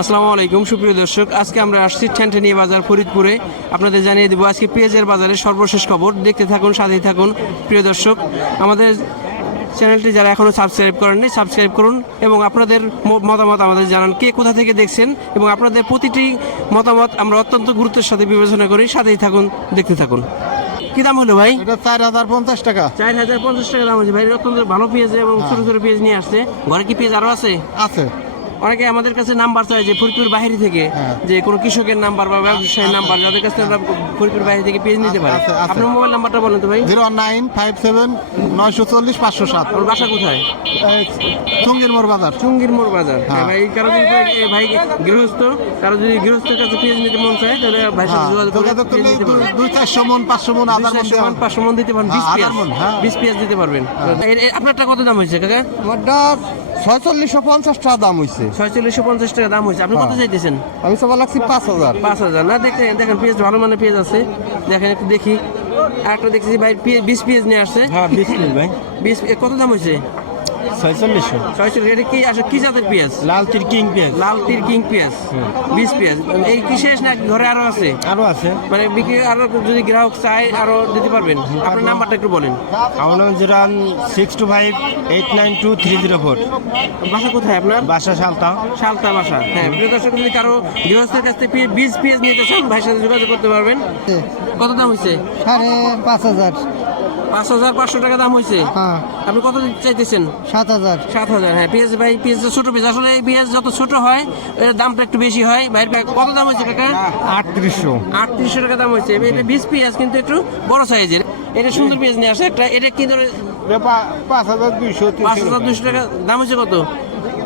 আসসালামু আলাইকুম সুপ্রিয় দর্শক। আজকে আমরা আসছি ঠ্যানঠেনিয়া বাজার ফরিদপুরে। আপনাদের জানিয়ে দেবো আজকে পেঁয়াজের বাজারের সর্বশেষ খবর। দেখতে থাকুন সাথেই থাকুন প্রিয় দর্শক। আমাদের চ্যানেলটি যারা এখনও সাবস্ক্রাইব করেননি সাবস্ক্রাইব করুন এবং আপনাদের মতামত আমাদের জানান কে কোথা থেকে দেখছেন এবং আপনাদের প্রতিটি মতামত আমরা অত্যন্ত গুরুত্বের সাথে বিবেচনা করি। সাথেই থাকুন দেখতে থাকুন। কি দাম হলো ভাই? এটা চার হাজার পঞ্চাশ টাকা। চার হাজার পঞ্চাশ টাকা দাম ভাই। অত্যন্ত ভালো পেঁয়াজ এবং ছোট ছোট পেঁয়াজ নিয়ে আসছে। ঘরে কি পেঁয়াজ আরও আছে? আছে। অনেকে আমাদের কাছে নাম্বার চায় যে ফরিদপুর বাইরে থেকে হ্যাঁ। যে কোনো কৃষকের নাম্বার বা ব্যবসায়ীর নাম্বার যাদের কাছে আমরা ফরিদপুর বাইরে থেকে পেজ নিতে পারি। আছে, আছে। আপনার মোবাইল নাম্বারটা বলেন তো ভাই। জিরো নাইন ফাইভ সেভেন নয়শো চল্লিশ পাঁচশো সাত। আমার বাসা কোথায়? চুঙ্গির মোড় বাজার। চুঙ্গির মোড় বাজার। হ্যাঁ। হ্যাঁ, ভাই কারও ভাই গৃহস্থ। কারও যদি গৃহস্থের কাছে পেজ নিতে মন চায় তাহলে ভাই সাথে যোগাযোগ করে দুই- পারবেন। চারশো মন পাঁচশো মন আধার মন পাঁচশো মন দিতে পারেন বিশ পেঁয়াজ। দিতে পারবেন। আপনারটা কত দাম হয়েছে কাকা? আমারটা ছয়চল্লিশশো পঞ্চাশ টাকা দাম হয়েছে ছয়চল্লিশশো পঞ্চাশ টাকা দাম হয়েছে আপনি কত হ্যাঁ। চাইতেছেন? আমি সবার লাগছি পাঁচ হাজার। পাঁচ হাজার। না দেখেন দেখেন পেঁয়াজ ভালো মানে পেঁয়াজ আছে। দেখেন একটু দেখি। আরেকটা দেখছি ভাই বিশ পেঁয়াজ নিয়ে আসছে। হ্যাঁ বিশ পেঁয়াজ ভাই। বিশ কত দাম হয়েছে ছয়চল্লিশশো। ছয়শো এটা কি আসলে কি জাতের পেঁয়াজ? লাল তির কিং পেঁয়াজ। লাল তীর কিং পেঁয়াজ বিশ পেঁয়াজ। এই কি শেষ না ঘরে আরও আছে? আরও আছে। মানে বিক্রি আরও যদি গ্রাহক চায় আরও দিতে পারবেন। আপনার নাম্বারটা একটু বলেন। আমার নাম zero six two five eight nine two three zero four. বাসা কোথায় আপনার? বাসা সালতা। শালতা বাসা। হ্যাঁ প্রিয় দর্শক যদি কারও গৃহস্থের কাছ থেকে বীজ পেঁয়াজ নিতে চান ভাইয়ের সাথে যোগাযোগ করতে পারবেন। কত দাম হয়েছে সাড়ে পাঁচ হাজার। পাঁচ হাজার পাঁচশো টাকা দাম হয়েছে হ্যাঁ। আপনি কত দিতে চাইতেছেন? সাত হাজার। সাত হাজার হ্যাঁ। পেঁয়াজ ভাই পেঁয়াজ ছোট পেঁয়াজ আসলে এই পেঁয়াজ যত ছোট হয় এর দামটা একটু বেশি হয়। ভাইয়ের ভাই কত দাম হয়েছে কাকা? আটত্রিশশো। আটত্রিশশো টাকা দাম হয়েছে এটা বিশ পেঁয়াজ কিন্তু একটু বড় সাইজের। এটা সুন্দর পেঁয়াজ নিয়ে আসে একটা। এটা কি ধরে পাঁচ হাজার দুইশো পাঁচ হাজার দুশো টাকা দাম হয়েছে কত?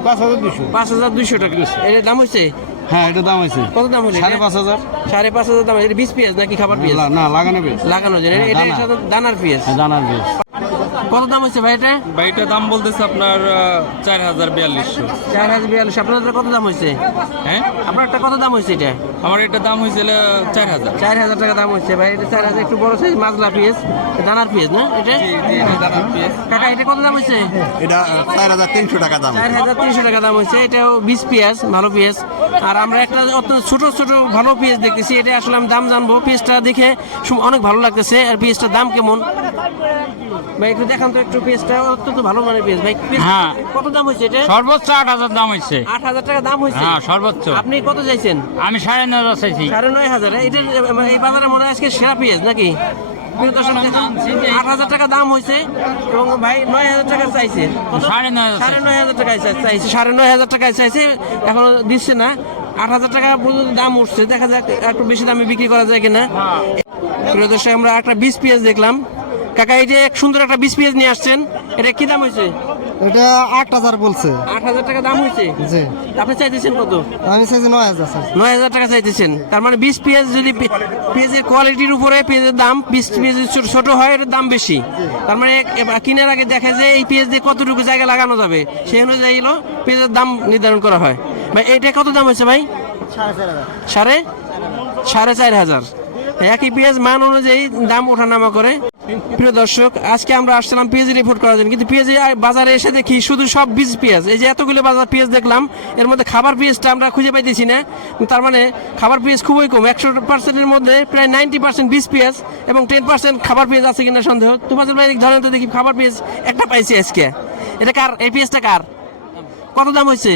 পাঁচ হাজার দুইশো। পাঁচ হাজার দুইশো টাকা। এটা দাম হয়েছে হ্যাঁ এটা দাম আছে কত দাম হয়েছে সাড়ে পাঁচ হাজার। সাড়ে পাঁচ হাজার দাম এটা বিশ পেঁয়াজ নাকি খাবার পেঁয়াজ? না লাগানো বেশ লাগানো যায় এটা দানার এর সাথে দানার বেশ কত দাম হয়েছে ভাই এটা দাম বলতেছে আপনার চার হাজার বিয়াল্লিশশো চার হাজার বিয়াল্লিশ। আপনাদের কত দাম হয়েছে? হ্যাঁ? আপনার একটা কত দাম হয়েছে এটা? আমার এটা দাম হয়েছিল চার হাজার। চার হাজার টাকা দাম হচ্ছে ভাই। এটা চার হাজার একটু বড় সাইজ মাজলা পেঁয়াজ দানার পেঁয়াজ না এটা? কাকা এটা কত দাম হচ্ছে এটা চার হাজার তিনশো টাকা দাম। চার হাজার তিনশো টাকা দাম হচ্ছে এটাও বিশ পেঁয়াজ ভালো পেঁয়াজ আর আমরা একটা অত্যন্ত ছোট ছোট ভালো পেঁয়াজ দেখতেছি। এটা আসলে আমি দাম জানব। পেঁয়াজটা দেখে অনেক ভালো লাগতেছে। আর পেঁয়াজটার দাম কেমন? ভাই একটু দেখান তো একটু পেঁয়াজটা অত্যন্ত ভালো মানের পেঁয়াজ। ভাই হ্যাঁ। কত দাম হচ্ছে এটা? সর্বোচ্চ আট হাজার দাম হয়েছে। আট হাজার টাকা দাম হয়েছে? হ্যাঁ সর্বোচ্চ। আপনি কত চাইছেন? আমি সাড়ে নয় হাজার চাইছি। সাড়ে নয় হাজার। এটা এই বাজারে মনে হয় আজকে সেরা পেঁয়াজ নাকি? আট হাজার টাকা দাম হয়েছে এবং ভাই নয় হাজার টাকা চাইছে। সাড়ে নয় সাড়ে নয় হাজার টাকায় চাইছে। সাড়ে নয় হাজার টাকায় চাইছে এখনও দিচ্ছে না। আট হাজার টাকা পর্যন্ত দাম উঠছে। দেখা যাক একটু বেশি দামে বিক্রি করা যায় কিনা। প্রিয় দর্শক আমরা একটা বিশ পেঁয়াজ দেখলাম। কাকা এই যে সুন্দর একটা বিশ পেঁয়াজ নিয়ে আসছেন এটা কি দাম হয়েছে? এটা আট হাজার বলছে। আট হাজার টাকা দাম হয়েছে? জি। আপনি চাইতেছেন কত? আমি চাইছি নয় হাজার স্যার। নয় হাজার টাকা চাইতেছেন। তার মানে বিশ পেঁয়াজ যদি পে- পেঁয়াজের কোয়ালিটির উপরে পেঁয়াজের দাম বিশ পেঁয়াজ যদি ছোট- ছোট হয় এর দাম বেশি। তার মানে কেনার আগে দেখে যে এই পেঁয়াজ দিয়ে কতটুকু জায়গা লাগানো যাবে? সেই অনুযায়ী হলো পেঁয়াজের দাম নির্ধারণ করা হয়। ভাই এটা কত দাম হয়েছে ভাই? সাড়ে? সাড়ে চার হাজার। একই পেঁয়াজ মান অনুযায়ী দাম ওঠানামা করে। প্রিয় দর্শক, আজকে আমরা আসছিলাম পেঁয়াজ রিপোর্ট করার জন্য। কিন্তু পেঁয়াজ বাজারে এসে দেখি শুধু সব বীজ পেঁয়াজ। এই যে এতগুলো বাজার পেঁয়াজ দেখলাম, এর মধ্যে খাবার পেঁয়াজটা আমরা খুঁজে পাইতেছি না। তার মানে খাবার পেঁয়াজ খুবই কম, একশো পার্সেন্টের মধ্যে প্রায় নাইনটি পার্সেন্ট বীজ পেঁয়াজ এবং টেন পার্সেন্ট খাবার পেঁয়াজ আছে কিনা সন্দেহ। তোমাদের ভাই ধরেন তো দেখি খাবার পেঁয়াজ একটা পাইছি আজকে। এটা কার? এই পেঁয়াজটা কার? কত দাম হয়েছে?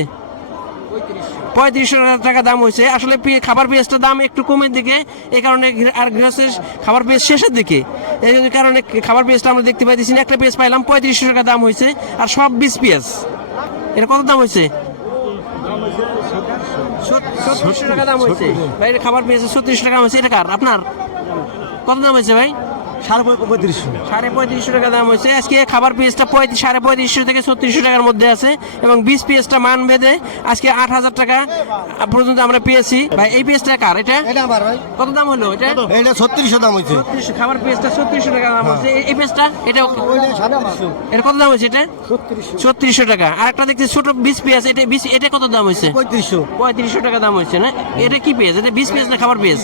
পঁয়ত্রিশশো। টাকা দাম হয়েছে। আসলে খাবার পেঁয়াজটার দাম একটু কমের দিকে এই কারণে আর গৃহস্থের খাবার পেঁয়াজ শেষের দিকে। এই কারণে খাবার পেঁয়াজটা আমরা দেখতে পাইতেছি না। একটা পেঁয়াজ পাইলাম পঁয়ত্রিশশো টাকা দাম হয়েছে। আর সব বিশ পেঁয়াজ। এটা কত দাম হয়েছে? ছত্রিশশো টাকা দাম হয়েছে ভাই খাবার পেঁয়াজ ছত্রিশশো টাকা হয়েছে। এটা কার? আপনার? কত দাম হয়েছে ভাই? সাড়ে পঁয়ত্রিশশো। সাড়ে পঁয়ত্রিশশো টাকা দাম হয়েছে। আজকে খাবার পেঁয়াজটা পঁয়ত্রিশ সাড়ে পঁয়ত্রিশশো থেকে ছত্রিশশো টাকার মধ্যে আছে এবং বিশ পেঁয়াজটা মান বেঁধে আজকে আট হাজার টাকা পর্যন্ত আমরা পেয়েছি। ভাই এই পেঁয়াজটা কার? এটা? কত দাম হলো এটা? এটা ছত্রিশশো দাম হয়েছে। খাবার পেঁয়াজটা ছত্রিশশো টাকা দাম হচ্ছে এই- এই এটা এটা কত দাম হয়েছে এটা? ছত্রিশশো। টাকা। আর একটা দেখছি ছোট বিশ পেঁয়াজ এটা বিশ এটা কত দাম হয়েছে? পঁয়ত্রিশশো। পঁয়ত্রিশশো টাকা দাম হচ্ছে না? এটা কি পেঁয়াজ? এটা বিশ পেঁয়াজ না খাবার পেঁয়াজ?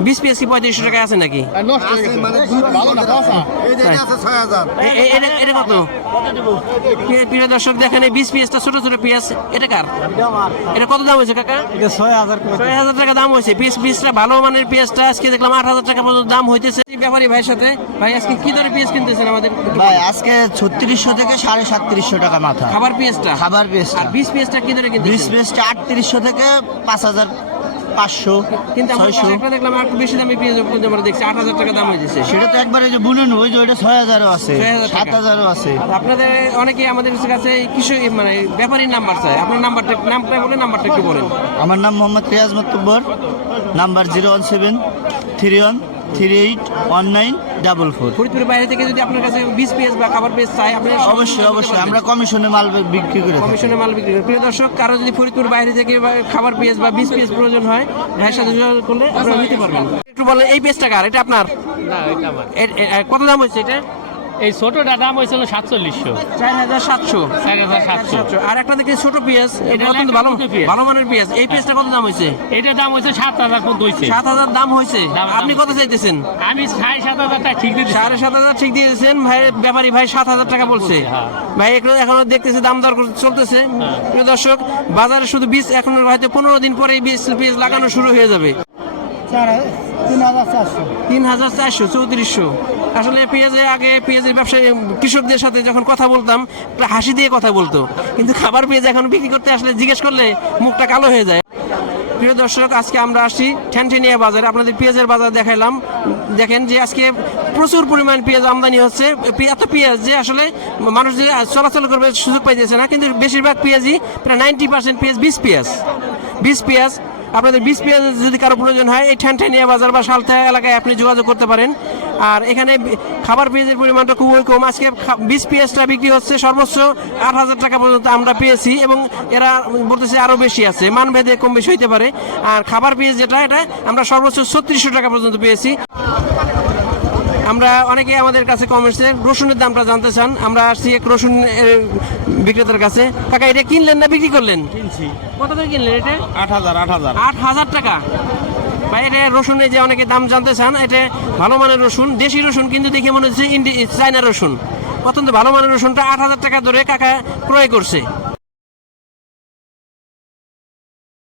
বিশ পিএস কি পঁয়ত্রিশশো টাকা। আছে নাকি এটা এটা কত? প্রিয়- প্রিয় দর্শক দেখেন এই বিশ পিএসটা ছোট ছোট পিএস। এটা কার? এটা কত দাম হয়েছে কাকা? এটা ছয় হাজার ছয় হাজার টাকা দাম হয়েছে। পিস পিসটা ভালো মানের পেঁয়াজটা আজকে দেখলাম আট হাজার টাকা পর্যন্ত দাম হইতেছে। এই ব্যাপারী ভাইয়ের সাথে ভাই আজকে কি দরে পেঁয়াজ কিনতেছেন আমাদের? ভাই আজকে ছত্রিশশো থেকে সাড়ে সাতত্রিশশো টাকা মাথা। খাবার পেঁয়াজটা খাবার পেস্ট আর বিশ পেঁয়াজটা কি দরে বিশ কিনতেছেন? পেস্ট আটত্রিশশো থেকে পাঁচ হাজার পাঁচশো কিন্তু আমরা ছয়শো। দেখলাম একটু বেশি দামে পেঁয়াজ আমরা দেখছি আট হাজার টাকা দাম হয়েছে সেটা তো একবারে যে বুনুন ওই যে ওইটা ছয় হাজারও আছে 6,000 সাত হাজারও আছে। আপনাদের অনেকেই আমাদের কাছে কিছু মানে ব্যাপারীর নাম্বার চায় আপনার নাম্বারটা নামটা বলে নাম্বারটা একটু বলেন। আমার নাম Mohammad Riaz Mattabbar number zero one seven three one three eight one nine double four. ফরিদপুরের বাইরে থেকে যদি আপনার কাছে বিশ পেজ বা খাবার পেজ চাই আপনি অবশ্যই অবশ্যই আমরা কমিশনে মাল বিক্রি করি কমিশনে মাল বিক্রি করে। প্রিয় দর্শক কারও যদি ফরিদপুর বাইরে থেকে খাবার পেজ বা বিশ পেজ প্রয়োজন হয় ভাইয়ের সাথে যোগাযোগ করলে আপনারা নিতে পারবেন। একটু বলেন এই পেজটা কার? এটা আপনার? না এটা আমার। কত দাম হয়েছে এটা? এই ছোটটা দাম হয়েছিল সাতচল্লিশশো। চার হাজার সাতশো। চার হাজার সাতশো। আর একটা দেখি ছোট পেঁয়াজ এটা এটা একটা ভালো ভালো মানের পেঁয়াজ এই পেঁয়াজটা কত দাম হয়েছে? এটার দাম হয়েছে সাত হাজার পর্যন্ত হয়েছে। সাত হাজার দাম হয়েছে। আপনি কত চাইতেছেন? আমি সাড়ে সাত হাজার টাকা ঠিক দিচ্ছি সাড়ে সাত হাজার ঠিক দিয়েছেন। ভাই ব্যাপারী ভাই সাত হাজার টাকা বলছে। হ্যাঁ। ভাই একটু এখনও দেখতেছে দাম দর চলতেছে। হ্যাঁ। প্রিয় দর্শক বাজারে শুধু বীজ এখন হয়তো পনেরো দিন পরে বীজ বীজ লাগানো শুরু হয়ে যাবে। তিন হাজার তিন হাজার চারশো চৌত্রিশশো। আসলে পেঁয়াজে আগে পেঁয়াজের ব্যবসায়ী, কৃষকদের সাথে যখন কথা বলতাম হাসি দিয়ে কথা বলতো। কিন্তু খাবার পেঁয়াজ এখন বিক্রি করতে আসলে জিজ্ঞেস করলে মুখটা কালো হয়ে যায়। প্রিয় দর্শক, আজকে আমরা আসছি ঠ্যানঠেনিয়া বাজারে। আপনাদের পেঁয়াজের বাজার দেখাইলাম। দেখেন যে আজকে প্রচুর পরিমাণ পেঁয়াজ আমদানি হচ্ছে। এত পেঁয়াজ যে আসলে মানুষ যে চলাচল করবে সুযোগ পাইতেছে না, কিন্তু বেশিরভাগ পেঁয়াজই প্রায় নাইনটি পার্সেন্ট পেঁয়াজ বিষ পেঁয়াজ। বিষ পেঁয়াজ আপনাদের বিষ পেঁয়াজ যদি কারও প্রয়োজন হয়, এই ঠ্যানঠেনিয়া বাজার বা সালথা এলাকায় আপনি যোগাযোগ করতে পারেন। আর এখানে খাবার পেঁয়াজের পরিমাণটা খুবই কম। আজকে বিষ পেঁয়াজটা বিক্রি হচ্ছে সর্বোচ্চ আট হাজার টাকা পর্যন্ত আমরা পেয়েছি এবং এরা বলতেছে আরও বেশি আছে। মান ভেদে কম বেশি হইতে পারে। আর খাবার পেঁয়াজ যেটা, এটা আমরা সর্বোচ্চ ছত্রিশশো টাকা পর্যন্ত পেয়েছি। আমরা অনেকে আমাদের কাছে কমেন্টসে রসুনের দামটা জানতে চান আমরা আসছি এক রসুন বিক্রেতার কাছে। কাকা এটা কিনলেন না বিক্রি করলেন? কিনছি। কত করে কিনলেন এটা? আট হাজার আট হাজার। আট হাজার টাকা। ভাই এটা রসুনের যে অনেকে দাম জানতে চান এটা ভালো মানের রসুন দেশি রসুন কিন্তু দেখে মনে হচ্ছে ইন্ডি চায়না রসুন। অত্যন্ত ভালো মানের রসুনটা আট হাজার টাকা ধরে কাকা ক্রয় করছে।